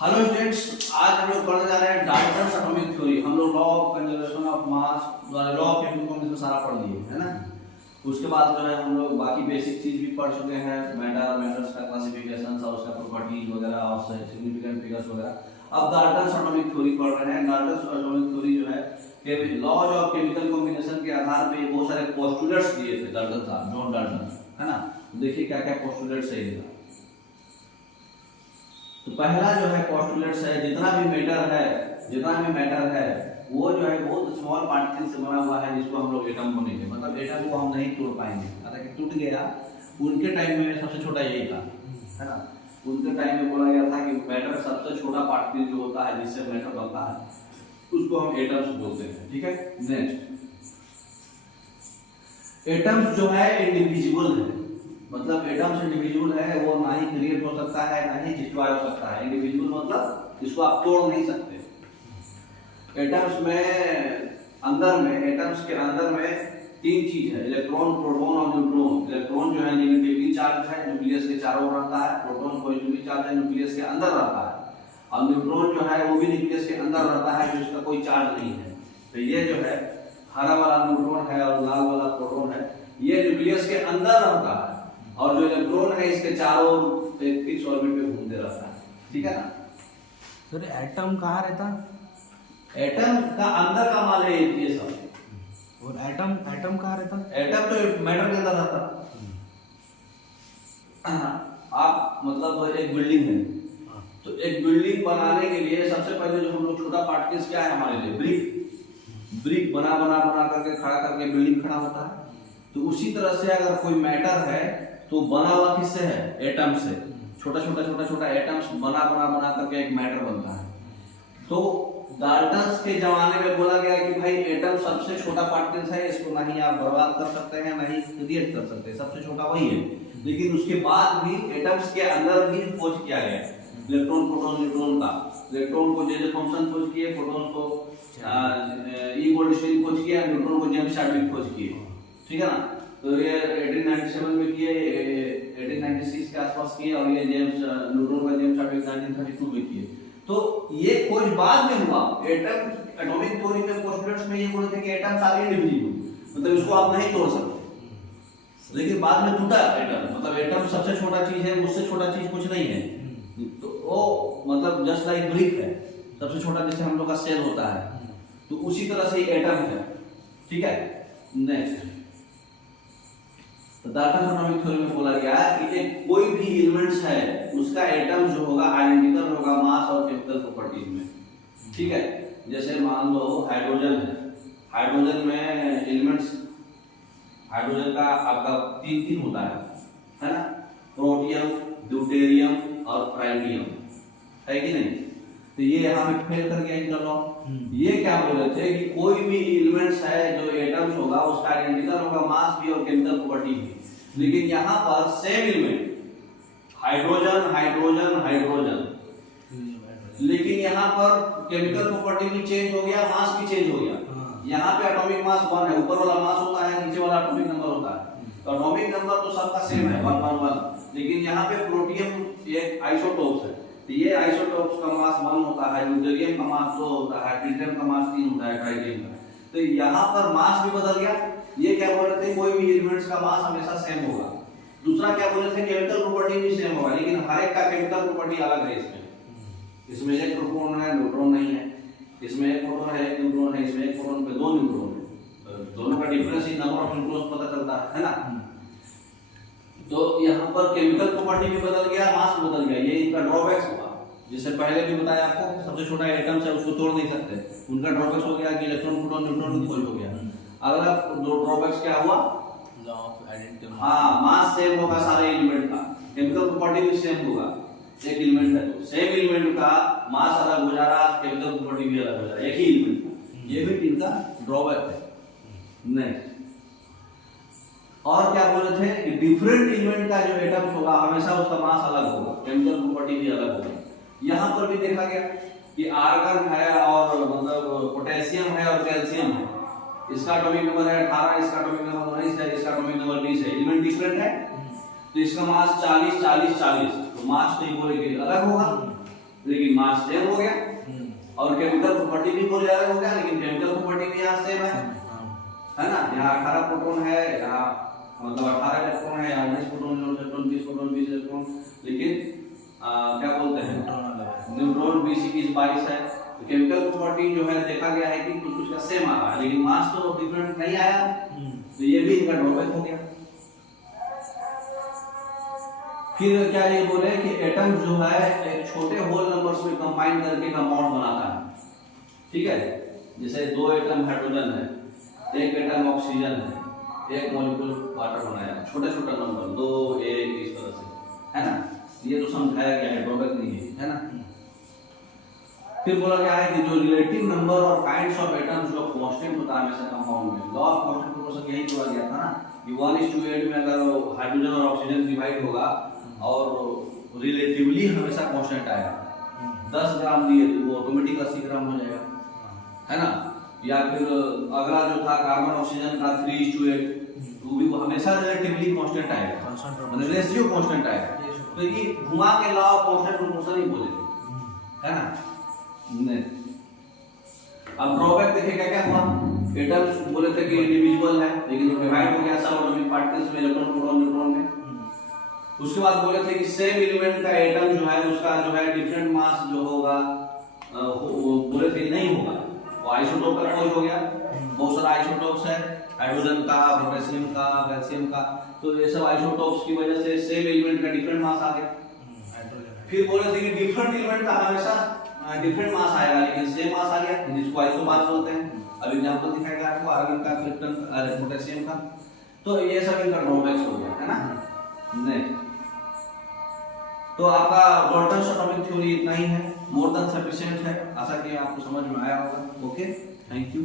Hello students, आज हम लोग पढ़ने जा रहे हैं डाल्टन्स एटॉमिक थ्योरी। हम लोग law of conservation of mass, law of chemical सारा पढ़ लिए है ना। उसके बाद जो है हम लोग बाकी बेसिक चीज भी पढ़ चुके हैं, मेटल्स का क्लासिफिकेशन और उसका प्रॉपर्टीज वगैरह और सिग्निफिकेंट फिगर्स वगैरह। अब डाल्टन्स एटॉमिक थ्योरी पढ़ रहे हैं। डाल्टन्स एटॉमिक थ्योरी जो है लॉज ऑफ केमिकल कॉम्बिनेशन के आधार पे बहुत सारे पोस्टुलेट्स दिए थे डाल्टन साहब, जॉन डाल्टन, है ना। देखिए क्या क्या पोस्टुलेट्स है इनका। तो पहला जो है पोस्टुलेट्स है, जितना भी मैटर है वो जो है बहुत स्मॉल पार्टिकल से बना हुआ है, जिसको हम लोग एटम बोलेंगे। मतलब एटम को हम नहीं तोड़ पाएंगे, अगर टूट गया। उनके टाइम में सबसे छोटा यही था, है ना। उनके टाइम में बोला गया था कि मैटर सबसे छोटा पार्टिकल जो होता है, जिससे मैटर बनता है, उसको हम एटम्स बोलते हैं। ठीक है। नेक्स्ट, एटम्स जो है इंडिविजुअल है, मतलब एटम्स इंडिविजुअल है, वो ना ही क्रिएट हो सकता है ना ही डिस्ट्रॉय हो सकता है। इंडिविजुअल मतलब इसको आप तोड़ नहीं सकते। एटम्स के अंदर में तीन चीज है, इलेक्ट्रॉन, प्रोटॉन और न्यूट्रॉन। इलेक्ट्रॉन जो है नेगेटिवली चार्ज है, न्यूक्लियस के चारों ओर रहता है। प्रोटॉन पॉजिटिवली चार्ज है, न्यूक्लियस के अंदर रहता है। और न्यूट्रॉन जो है वो भी न्यूक्लियस के अंदर रहता है, जिसका कोई चार्ज नहीं है। तो ये जो है हरा वाला न्यूट्रॉन है और लाल वाला प्रोटॉन है, ये न्यूक्लियस के अंदर रहता है। और जो इलेक्ट्रॉन है इसके चारों फिक्स ऑर्बिट पे घूमते रहता है। ठीक है ना। सर एटम कहाँ रहता? एटम का अंदर का माल है ये सब। और एटम कहाँ रहता? एटम तो मैटर के अंदर रहता। आप मतलब एक बिल्डिंग है, तो एक बिल्डिंग बनाने के लिए सबसे पहले जो हम लोग छोटा पार्टिकल्स क्या है हमारे लिए, ब्रिक बना करके खड़ा करके बिल्डिंग खड़ा होता है। तो उसी तरह से अगर कोई मैटर है तो बना हुआ किससे है, एटम से। छोटा एटम्स बना करके एक मैटर बनता है। तो डाल्टन्स के जमाने में बोला गया कि भाई एटम सबसे छोटा पार्टिकल है, इसको ना ही आप बर्बाद कर सकते हैं ना ही क्रिएट कर सकते हैं, सबसे छोटा वही है। लेकिन उसके बाद भी एटम्स के अंदर भी खोज किया गया, इलेक्ट्रॉन, प्रोटॉन, न्यूट्रॉन का। इलेक्ट्रॉन को जे थॉमसन खोज किए, प्रोटॉन को ई गोल्डस्टीन खोज किया, न्यूट्रॉन को जेम्स चैडविक खोज किए। ठीक है ना। तो ये 1897 में किए, 1896 के आसपास किए, और ये न्यूट्रॉन का जेम्स चैडविक 1932 में किए। तो ये खोज बाद में हुआ। एटम एटॉमिक थ्योरी में पोस्टुलेट्स में ये बोले थे कि एटम्स आर इंडिविजुअल, मतलब इसको आप नहीं तोड़ सकते। लेकिन बाद में टूटा एटम, मतलब एटम सबसे छोटा चीज है, उससे छोटा चीज कुछ नहीं है। तो वो मतलब जस्ट लाइक ब्रिक है, सबसे छोटा जैसे हम लोग का सेल होता है, तो उसी तरह से एटम है। ठीक है। नेक्स्ट, तो डाल्टन एटॉमिक थ्योरी में बोला गया कि एक कोई भी एलिमेंट्स है उसका एटम जो होगा आइडेंटिकल होगा मास और केमिकल प्रॉपर्टीज में। ठीक है। जैसे मान लो हाइड्रोजन है, हाइड्रोजन में एलिमेंट्स, हाइड्रोजन का आपका तीन होता है ना, प्रोटियम, ड्यूटेरियम और ट्राइटियम, है कि नहीं। तो ये यहाँ पे फेल कर गया इनका लॉ। ये क्या बोल रहे थे कि कोई भी एलिमेंट्स है जो एटम्स होगा उसका आइडेंटिकल होगा मास भी और केमिकल प्रॉपर्टी भी। लेकिन यहाँ पर सेम एलिमेंट हाइड्रोजन, लेकिन यहाँ पर केमिकल प्रॉपर्टी भी चेंज हो गया, मास भी चेंज हो गया। यहाँ पे एटॉमिक मास 1 है, ऊपर वाला मास होता है, नीचे वाला एटॉमिक नंबर होता है। तो एटॉमिक नंबर तो सबका सेम है 111, लेकिन यहाँ पे प्रोटियम एक आइसोटोप्स है, तो ये आइसोटोप्स का मास 1 होता है, ड्यूटेरियम का मास 2 होता है, ट्रिटियम का मास 3 होता है, ट्राइटियम का। तो यहाँ पर मास भी बदल गया। ये क्या बोल रहे थे, कोई भी एलिमेंट्स का मास हमेशा सेम होगा। दूसरा क्या बोल रहे थे, केमिकल प्रॉपर्टी भी सेम होगा, लेकिन हर एक का केमिकल प्रॉपर्टी अलग है। इसमें एक प्रोटॉन है, न्यूट्रॉन नहीं है। इसमें एक प्रोटॉन है, एक न्यूट्रॉन है। इसमें एक प्रोटॉन पे 2 न्यूट्रॉन है। दोनों का difference he number of neutrons पता चलता है ना। तो यहाँ पर केमिकल प्रॉपर्टी भी बदल गया, मास बदल गया। ये इनका ड्रॉबैक्स हुआ। जैसे पहले भी बताया आपको, सबसे छोटा एटम्स है उसको तोड़ नहीं सकते, उनका ड्रॉबैक्स हो गया कि इलेक्ट्रॉन, प्रोटॉन, न्यूट्रॉन खोज हो गया। अगला ड्रॉबैक्स क्या हुआ, लॉ ऑफ आइडेंटिटी। हाँ, मास सेम होगा सारे एलिमेंट का, केमिकल प्रॉपर्टी भी सेम होगा। एक एलिमेंट है तो सेम एलिमेंट का मास अलग हो जा रहा, केमिकल प्रॉपर्टी भी अलग हो जा रहा, एक ही एलिमेंट का। ये भी इनका ड्रॉबैक है। नेक्स्ट, और क्या बोल रहे थे कि डिफरेंट एलिमेंट का जो एटम्स होगा हमेशा उसका मास अलग होगा, केमिकल प्रॉपर्टी भी अलग होगा। यहाँ पर भी देखा गया कि आर्गन है और मतलब पोटेशियम है और कैल्शियम है, इसका एटॉमिक नंबर है 18, इसका एटॉमिक नंबर 19 है, इसका एटॉमिक नंबर 20 है। एलिमेंट डिफरेंट है, तो इसका मास 40 40 40, तो मास नहीं बोलेंगे अलग होगा। लेकिन मास सेम हो गया, और केमिकल प्रॉपर्टी भी हो गया, लेकिन केमिकल प्रॉपर्टी भी यहाँ सेम है ना। यहाँ 18 प्रोटॉन है, यहाँ मतलब 18 इलेक्ट्रॉन है, यहाँ 19 प्रोटॉन, 20 प्रोटॉन, 20 इलेक्ट्रॉन, लेकिन क्या बोलते हैं न्यूट्रॉन 20 है। तो केमिकल प्रॉपर्टी जो है देखा गया है कि कुछ कुछ का सेम आ रहा है, लेकिन मास तो डिफरेंट नहीं आया, तो ये भी इनका ड्रॉबैक हो गया। फिर क्या ये बोले कि एटम जो है एक छोटे होल नंबर्स में कंबाइन करके कंपाउंड बनाता है, ठीक है। जैसे 2 एटम हाइड्रोजन है, 1 एटम ऑक्सीजन है, 1 मॉलिक्यूल वाटर बनाया, छोटा छोटा नंबर 2 1 इस तरह से, है ना। ये तो समझाया गया है, ड्रॉबैक नहीं है ना। फिर बोला गया है कि जो रिलेटिव नंबर और काइंड्स ऑफ एटम्स जो कांस्टेंट होता है हमेशा कंपाउंड में, लॉ ऑफ कांस्टेंट प्रोपोर्शन यही बोला गया था ना कि 1:8 में अगर हाइड्रोजन और ऑक्सीजन डिवाइड होगा और रिलेटिवली हमेशा कांस्टेंट आएगा, 10 ग्राम दिए तो वो ऑटोमेटिक 80 ग्राम हो जाएगा, है ना। या फिर अगला जो था कार्बन ऑक्सीजन का 3:8, वो भी हमेशा रिलेटिवली कांस्टेंट आएगा, मतलब रेशियो कांस्टेंट आएगा। तो ये घुमा के लॉ ऑफ कांस्टेंट प्रोपोर्शन ही बोले थे, है ना। नहीं, अब ड्रॉबैक देखिए क्या हुआ। एटम्स बोले थे कि इंडिविजुअल है, लेकिन वो डिवाइड हो गया सब एटॉमिक पार्टिकल्स में, इलेक्ट्रॉन प्रोटॉन न्यूट्रॉन में। उसके बाद बोले थे कि सेम एलिमेंट का एटम जो है उसका जो है डिफरेंट मास जो होगा, वो बोले थे नहीं होगा, वो आइसोटोप का खोज हो गया। बहुत सारा आइसोटोप्स है, हाइड्रोजन का, पोटेशियम का, कैल्शियम का, तो ये सब आइसोटोप्स की वजह से सेम एलिमेंट का डिफरेंट मास आ गया। फिर बोले थे कि डिफरेंट एलिमेंट का हमेशा डिफरेंट मास आएगा, लेकिन सेम मास आ गया, जिसको आइसोमास बोलते हैं। अब एग्जांपल दिखाएगा आपको आर्गन का, क्रिप्टन, पोटेशियम का। तो ये सब इनका ड्रॉबैक्स हो गया, है ना। नहीं, तो आपका बॉर्डन एटॉमिक थ्योरी इतना ही है, मोर देन सफिशिएंट है। आशा कि आपको समझ में आया होगा। Okay, thank you.